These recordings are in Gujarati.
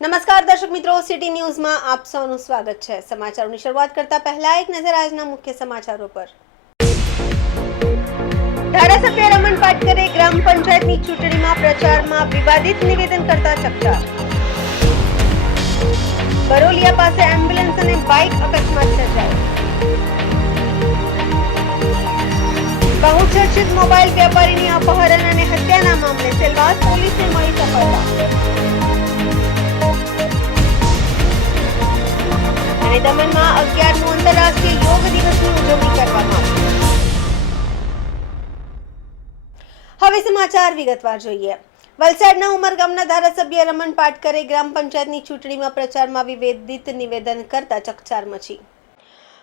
નમસ્કાર દર્શક મિત્રો, સિટી ન્યૂઝમાં આપ સૌનું સ્વાગત છે। સમાચારોની શરૂઆત કરતા પહેલા એક નજર આજના મુખ્ય સમાચારો પર। ધારાસભ્ય રમણ પાટકરે ગ્રામ પંચાયતની ચૂંટણીમાં પ્રચારમાં વિવાદિત નિવેદન કરતા ચકચાર। બરોલિયા પાસે એમ્બ્યુલન્સ અને બાઇક અકસ્માત સર્જાયો। બહુચર્ચિત મોબાઈલ વેપારીની અપહરણ અને હત્યાના મામલે સેલવાસ પોલીસને મળી સફળતા। અને દમણમાં 11મો આંતરરાષ્ટ્રીય યોગ દિવસની ઉજવણી કરવામાં આવી। હવે સમાચાર વિગતવાર જોઈએ। વલસાડના ઉમરગામના ધારાસભ્ય રમણ પાટકરે ગ્રામ પંચાયતની ચૂંટણીમાં પ્રચારમાં વિવાદિત નિવેદન કરતા ચકચાર મચી।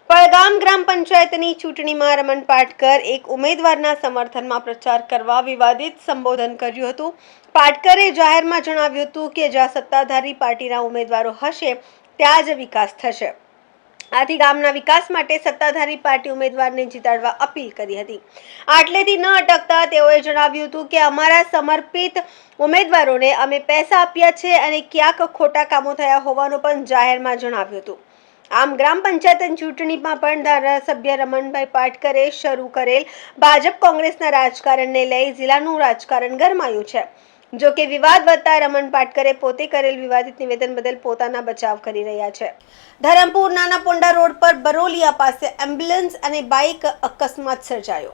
પડગામ ગ્રામ પંચાયતની ચૂંટણીમાં રમણ પાટકર એક ઉમેદવારના સમર્થનમાં પ્રચાર કરવા વિવાદિત સંબોધન કર્યું હતું। પાટકરે જાહેરમાં જણાવ્યું હતું કે જ્યાં સત્તાધારી પાર્ટીના ઉમેદવારો હશે ત્યાં જ વિકાસ થશે। આથી ગામના વિકાસ માટે સત્તાધારી પાર્ટી ઉમેદવારને જીતાડવા અપીલ કરી હતી। આટલેથી ન અટકતા તેઓએ જણાવ્યું હતું કે અમારા સમર્પિત ઉમેદવારોને અમે પૈસા આપ્યા છે અને ક્યાંક ખોટા કામો થયા હોવાનું પણ જાહેરમાં જણાવ્યું હતું। આમ ગ્રામ પંચાયતની ચૂંટણીમાં પણ ધારાસભ્ય રમણભાઈ પાટકરે શરૂ કરેલ ભાજપ કોંગ્રેસના રાજકારણને લઈ જિલ્લાનું રાજકારણ ગરમાયું છે। જો કે વિવાદ વધતા રમણ પાટકરે પોતે કરેલ વિવાદિત નિવેદન બદલ પોતાના બચાવ કરી રહ્યા છે। ધરમપુર નાના પોંડા રોડ પર બરોલિયા પાસે એમ્બ્યુલન્સ અને બાઇક અકસ્માત સર્જાયો।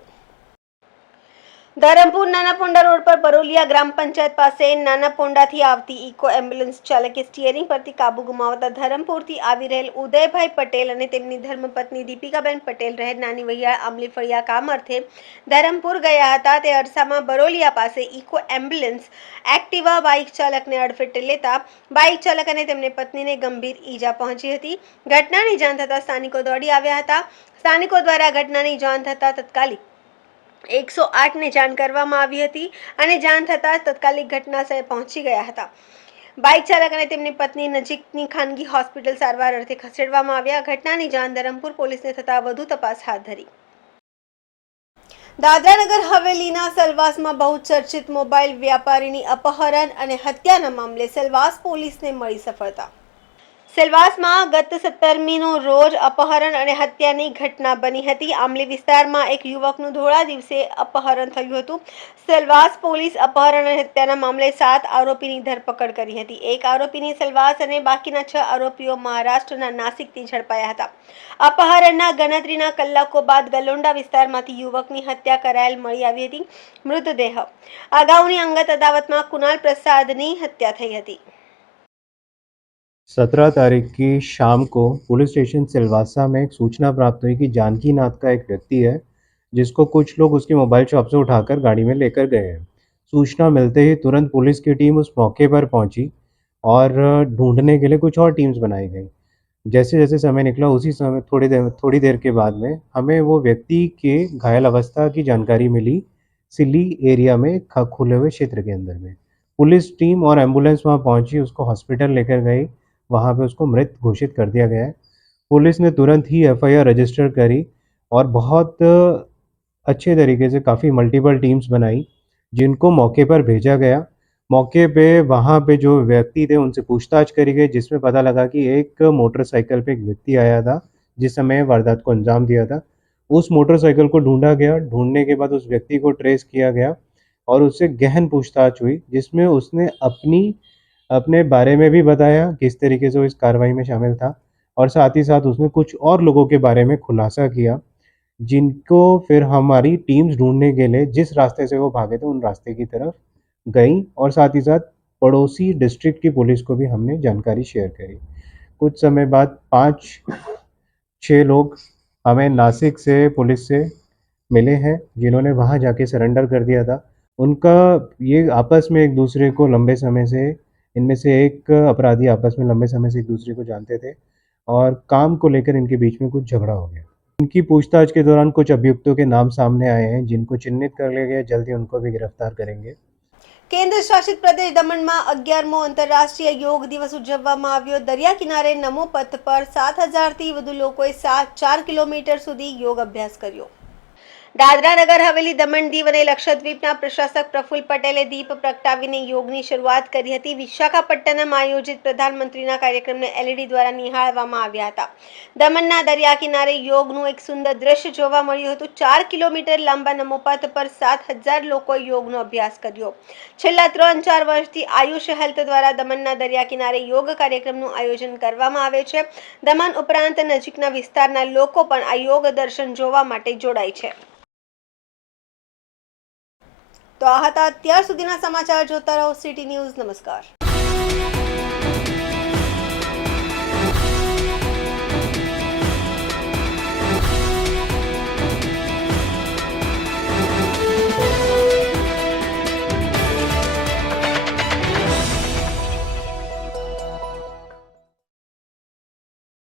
ધરમપુર નાના પોંડા રોડ પર બરોલિયા ગ્રામ પંચાયત પાસે નાના પોંડાથી આવતી ઇકો એમ્બ્યુલન્સ ચાલકે સ્ટીયરિંગ પરથી કાબુ ગુમાવતા ધરમપુરથી આવી રહેલ ઉદયભાઈ પટેલ અને તેમની ધર્મપત્ની દીપિકાબેન પટેલ રહે નાની વૈયાળ આંબલી ફળિયા કામ અર્થે ધરમપુર ગયા હતા। તે અરસામાં બરોલિયા પાસે ઇકો એમ્બ્યુલન્સ એક્ટિવા બાઇક ચાલકને અડફેટે લેતા બાઇક ચાલક અને તેમની પત્નીને ગંભીર ઈજા પહોંચી હતી। ઘટનાની જાણ થતાં સ્થાનિકો દોડી આવ્યા હતા। સ્થાનિકો દ્વારા ઘટનાની જાણ થતાં તાત્કાલિક 108ને જાણ કરવામાં આવી હતી અને જાણ થતાં તાત્કાલિક ઘટનાસ્થળે પહોંચી ગયા હતા। બાઇક ચાલક અને તેમની પત્ની નજીકની ખાનગી હોસ્પિટલ સારવાર અર્થે ખસેડવામાં આવ્યા। ઘટનાની જાણ ધરમપુર પોલીસને થતાં વધુ તપાસ હાથ ધરી। દાદરા નગર હવેલીના સેલવાસમાં બહુચર્ચિત મોબાઈલ વ્યાપારીની અપહરણ અને હત્યાના મામલે સેલવાસ પોલીસને મળી સફળતા। સેલવાસમાં ગત 17મીનો રોજ અપહરણ અને હત્યાની ઘટના બની હતી। આંબલી વિસ્તારમાં એક યુવકનું ધોળા દિવસે અપહરણ થયું હતું। સેલવાસ પોલીસ અપહરણ અને હત્યાના મામલે 7 આરોપીની ધરપકડ કરી હતી। એક આરોપીની સેલવાસ અને બાકીના 6 આરોપીઓ મહારાષ્ટ્રના નાસિકથી ઝડપાયા હતા। અપહરણના ગણતરીના કલાકો બાદ ગલોંડા વિસ્તારમાંથી યુવકની હત્યા કરાયેલ મળી આવી હતી। મૃતદેહ અગાઉની અંગત અદાવતમાં કુનાલ પ્રસાદની हत्या થઈ હતી। 17 तारीख की शाम को पुलिस स्टेशन सिलवासा में एक सूचना प्राप्त हुई कि जानकी नाथ का एक व्यक्ति है जिसको कुछ लोग उसकी मोबाइल शॉप से उठाकर गाड़ी में लेकर गए हैं। सूचना मिलते ही तुरंत पुलिस की टीम उस मौके पर पहुंची और ढूंढने के लिए कुछ और टीम्स बनाई गई। जैसे जैसे समय निकला उसी समय थोड़ी देर के बाद में हमें वो व्यक्ति के घायल अवस्था की जानकारी मिली सिल्ली एरिया में खुले हुए क्षेत्र के अंदर में। पुलिस टीम और एम्बुलेंस वहाँ पहुंची, उसको हॉस्पिटल लेकर गई, वहाँ पे उसको मृत घोषित कर दिया गया है। पुलिस ने तुरंत ही एफआईआर रजिस्टर करी और बहुत अच्छे तरीके से काफ़ी मल्टीपल टीम्स बनाई जिनको मौके पर भेजा गया। मौके पे वहाँ पे जो व्यक्ति थे उनसे पूछताछ करी गई जिसमें पता लगा कि एक मोटरसाइकिल पे एक व्यक्ति आया था जिस समय वारदात को अंजाम दिया था। उस मोटरसाइकिल को ढूंढा गया, ढूंढने के बाद उस व्यक्ति को ट्रेस किया गया और उससे गहन पूछताछ हुई जिसमें उसने अपने बारे में भी बताया किस तरीके से वो इस कार्रवाई में शामिल था और साथ ही साथ उसने कुछ और लोगों के बारे में खुलासा किया जिनको फिर हमारी टीम्स ढूंढने के लिए जिस रास्ते से वो भागे थे उन रास्ते की तरफ गई और साथ ही साथ पड़ोसी डिस्ट्रिक्ट की पुलिस को भी हमने जानकारी शेयर करी। कुछ समय बाद 5-6 लोग हमें नासिक से पुलिस से मिले हैं जिन्होंने वहाँ जाके सरेंडर कर दिया था। उनका ये आपस में एक दूसरे को लंबे समय से इनमें से एक अपराधी आपस में लंबे समय से एक दूसरे को जानते थे और काम को लेकर इनके बीच में कुछ झगड़ा हो गया। इनकी पूछताछ के दौरान कुछ अभियुक्तों के नाम सामने आए हैं जिनको चिन्हित कर लिया गया, जल्दी उनको भी गिरफ्तार करेंगे। કેન્દ્ર શાસિત પ્રદેશ દમણમાં 11મો આંતરરાષ્ટ્રીય યોગ દિવસ ઉજવવામાં આવ્યો। દરિયા કિનારે નમો પથ પર 7,000થી વધુ લોકોએ 4 કિલોમીટર સુધી યોગ અભ્યાસ કર્યો। દાદરા નગર હવેલી, દમણ દીવ અને લક્ષદ્વીપના પ્રશાસક પ્રફુલ્લ પટેલે દીપ પ્રગટાવીને યોગની શરૂઆત કરી હતી. વિશાખાપટ્ટનમમાં આયોજિત પ્રધાનમંત્રીના કાર્યક્રમને LED દ્વારા નિહાળવામાં આવ્યા હતા. દમણના દરિયા કિનારે યોગનું એક સુંદર દ્રશ્ય જોવા મળ્યું હતું. 4 કિલોમીટર લાંબા નમોપથ પર 7,000 લોકોએ યોગનો અભ્યાસ કર્યો. છેલ્લા 3-4 વર્ષથી આયુષ હેલ્થ દ્વારા દમણના દરિયા કિનારે યોગ કાર્યક્રમનું આયોજન કરવામાં આવે છે. દમણ ઉપરાંત નજીકના વિસ્તારના લોકો પણ આ યોગ દર્શન જોવા માટે જોડાય છે. તો આ હતા અત્યાર સુધીના સમાચાર. જોતા રહો સિટી ન્યૂઝ. નમસ્કાર.